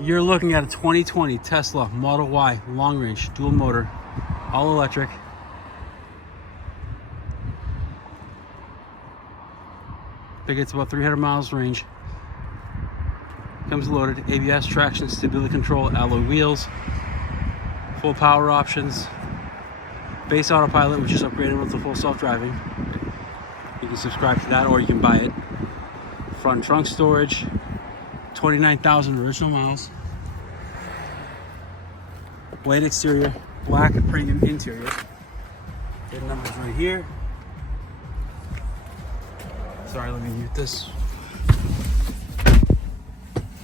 You're looking at a 2020 Tesla Model Y long range, dual motor, all electric. I think it's about 300 miles range. Comes loaded, ABS, traction, stability control, alloy wheels, full power options, base autopilot, which is upgraded with the full self-driving. You can subscribe to that or you can buy it. Front trunk storage, 29,000 original miles. White exterior, black premium interior. The numbers right here. Sorry, let me mute this.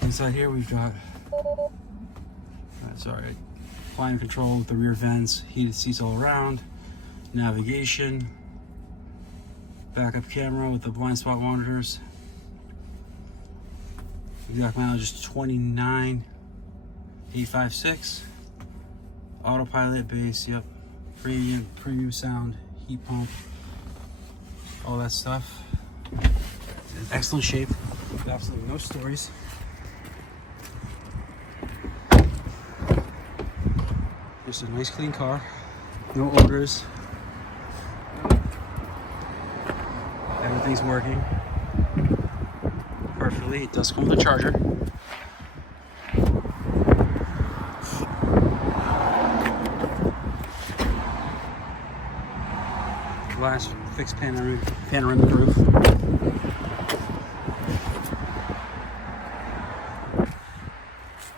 Inside here we've got, climate control with the rear vents, heated seats all around, navigation, backup camera with the blind spot monitors. Exact mileage is 29,856. Autopilot base, yep. Premium sound, heat pump, all that stuff. It's in excellent shape, with absolutely no stories. Just a nice clean car, no odors. Everything's working perfectly. It does come with a charger. Glass fixed panoramic roof.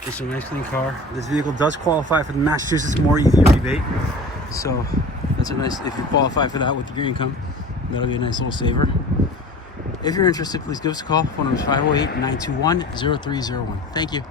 It's a nice clean car. This vehicle does qualify for the Massachusetts MOR-EV rebate. So that's a nice, if you qualify for that with your income, that'll be a nice little saver. If you're interested, please give us a call. Phone number is 508-921-0301. Thank you.